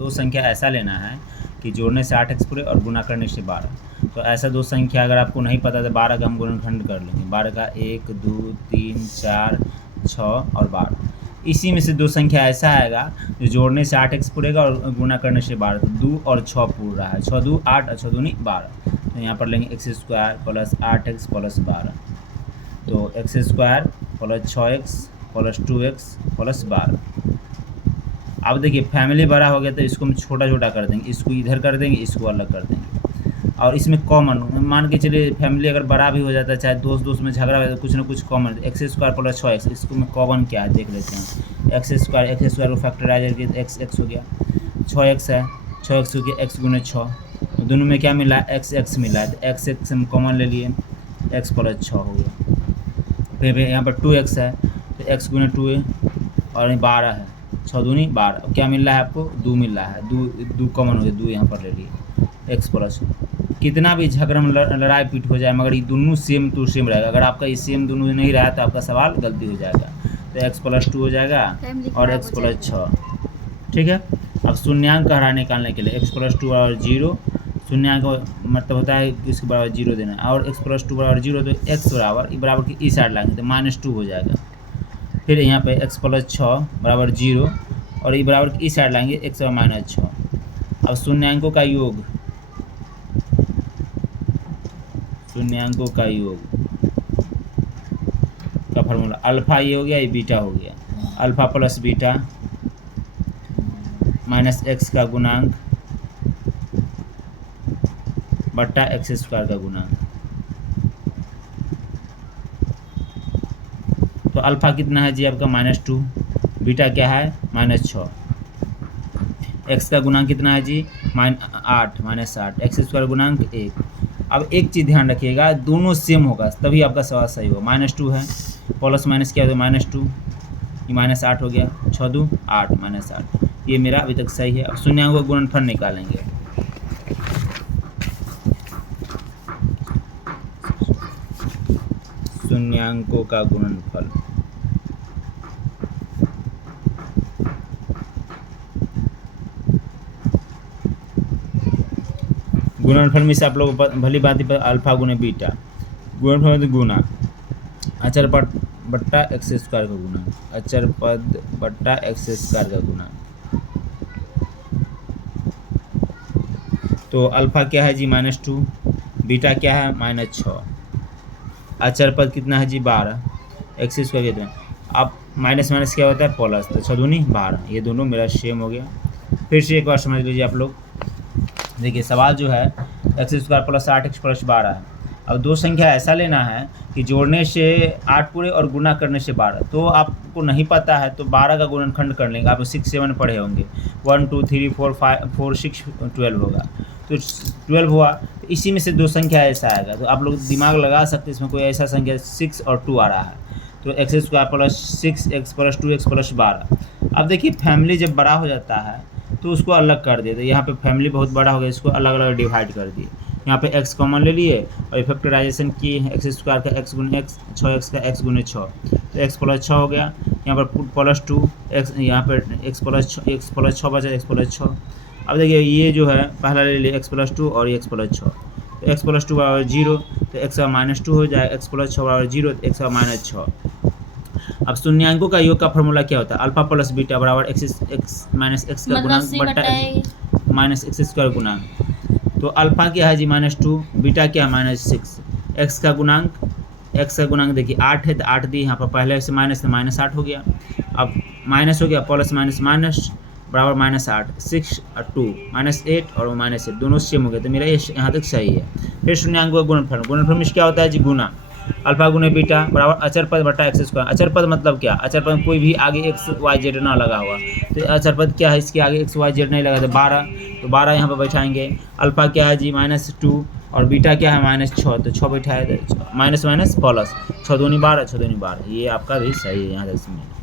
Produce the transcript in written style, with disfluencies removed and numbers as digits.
दो संख्या ऐसा लेना है कि जोड़ने से 8x पूरे और गुना करने से 12। तो ऐसा दो संख्या अगर आपको नहीं पता तो 12 का हम गुणनखंड कर लेंगे। 12 का 1 2 3 4 6 और 12। इसी में से दो संख्या ऐसा आएगा जो जोड़ने से 8x पूरेगा और गुना करने से 12। तो 2 और 6 पूर रहा है, 6 2 8 और 6 दूनी 12। तो यहाँ पर लेंगे x² प्लस 8x प्लस 12। तो x² plus 6x plus 2x plus 12। अब देखिए फैमिली बड़ा हो गया तो इसको हम छोटा छोटा कर देंगे, इसको इधर कर देंगे, इसको अलग कर देंगे। और इसमें कॉमन मान के चलिए फैमिली अगर बड़ा भी हो जाता है, चाहे दोस्त दोस्त में झगड़ा हो तो कुछ ना कुछ कॉमन। x² प्लस 6x, इसको में कॉमन क्या है देख लेते हैं। x² को फैक्टराइज करके x हो गया, 6x है, 6x हो गया x गुने 6। दोनों में क्या मिला है, x मिला है, तो x हम कॉमन ले लिए, x प्लस 6 हो गया। फिर यहाँ पर 2x है तो x गुने 2 है और 12 है, 6 दूनी 12। क्या मिल रहा है आपको, 2 मिल रहा है, 2 कॉमन हो गया, 2 यहाँ पर ले लिए, x प्लस। कितना भी झगड़ा में लड़ाई पीट हो जाए मगर ये दोनों सेम टू सेम रहेगा। अगर आपका ये सेम दोनों नहीं रहा तो आपका सवाल गलती हो जाएगा। तो x प्लस 2 हो जाएगा और x प्लस 6, ठीक है। अब शून्यांक का हरा निकालने के लिए x प्लस 2 बराबर 0, शून्यांक मतलब होता है कि इसके बराबर 0 देना, और x प्लस 2 बराबर 0 तो x बराबर की इस साइड लाएंगे तो -2 हो जाएगा। फिर यहाँ पे x प्लस 6 बराबर 0 और ये बराबर की इस साइड लाएंगे x बराबर -6। अब शून्यांकों का योग, शून्यांकों का योग का फॉर्मूला अल्फा ये हो गया, ये बीटा हो गया। Alpha plus beta minus x का गुणांक बट्टा x² का गुणांक। तो अल्फा कितना है जी आपका -2, बीटा क्या है -6, x का गुणांक कितना है जी -8, x² गुणांक 1। अब एक चीज़ ध्यान रखिएगा, दोनों सेम होगा तभी आपका सवाल सही होगा। -2 है, प्लस माइनस क्या होगा, -2, ये -8 हो गया, 6 2 8 -8। ये मेरा अभी तक सही है। अब शून्यांकों का गुणनफल निकालेंगे। शून्यांकों का गुणनफल, गुणनफल में से आप लोग भली बात पर अल्फा गुने बीटा, गुणनफल में गुना अचर पद बट्टा x² का गुना, अचर पद बट्टा x² का गुना। तो अल्फा क्या है जी -2, बीटा क्या है -6, अचर पद कितना है जी 12, x² कितना। अब माइनस माइनस क्या होता है प्लस, तो 6 दूनी 12, ये दोनों मेरा सेम हो गया। फिर से एक बार समझ लीजिए आप लोग, देखिए सवाल जो है x² प्लस 8x प्लस 12 है। अब दो संख्या ऐसा लेना है कि जोड़ने से 8 पूरे और गुना करने से 12। तो आपको नहीं पता है तो 12 का गुणनखंड कर लेंगे। आप 6 7 पढ़े होंगे, 1 2 3 4 5 4 6 12 होगा, तो 12 हुआ। तो इसी में से दो संख्या ऐसा आएगा, तो आप लोग दिमाग लगा सकते हैं इसमें कोई ऐसा संख्या 6 और 2 आ रहा है। तो x² plus 6x plus 2x plus 12। अब देखिए फैमिली जब बड़ा हो जाता है तो उसको अलग कर दिए। तो यहाँ पे फैमिली बहुत बड़ा हो गया, इसको अलग अलग डिवाइड कर दिए। यहाँ पे x कॉमन ले लिए और फैक्टराइजेशन किए, x² का x गुने x, 6x का x गुने 6, तो x प्लस 6 हो गया। यहाँ पर प्लस 2 x, यहाँ पर x प्लस 6 बचा, x प्लस 6। अब देखिए ये जो है पहला ले लिए x प्लस 2 और x प्लस 6, तो x प्लस 2 बराबर 0, तो x -2 हो जाए, x प्लस 6 बराबर 0, तो x -6। अब शून्यांकों का योग का फॉर्मूला क्या होता है, अल्फा प्लस बीटा बराबर x माइनस x का गुणांक बट्टा माइनस x² गुणांक। तो अल्फा क्या है जी -2, बीटा क्या है -6, x का गुणांक देखिए 8 है, तो 8 दी यहाँ पर पहले से माइनस, तो -8 हो गया। अब माइनस हो गया, प्लस माइनस माइनस बराबर -8, 6 और 2 -8 और -8 दोनों सेम हो गए। तो मेरा ये यहाँ तक सही है। फिर शून्यांकों का गुणनफल में क्या होता है जी गुना, अल्फा गुने बीटा बराबर अचर पद बटा x²। अचर पद मतलब क्या, अचर पद कोई भी आगे x y z ना लगा हुआ, तो अचर पद क्या है, इसके आगे x y z नहीं लगा, तो 12, तो 12 यहाँ पर बैठाएंगे। अल्फा क्या है जी -2 और बीटा क्या है -6, तो 6 बैठाए, माइनस माइनस प्लस, 6 दूनी 12, 6 दूनी 12, ये आपका भी सही है यहाँ तक।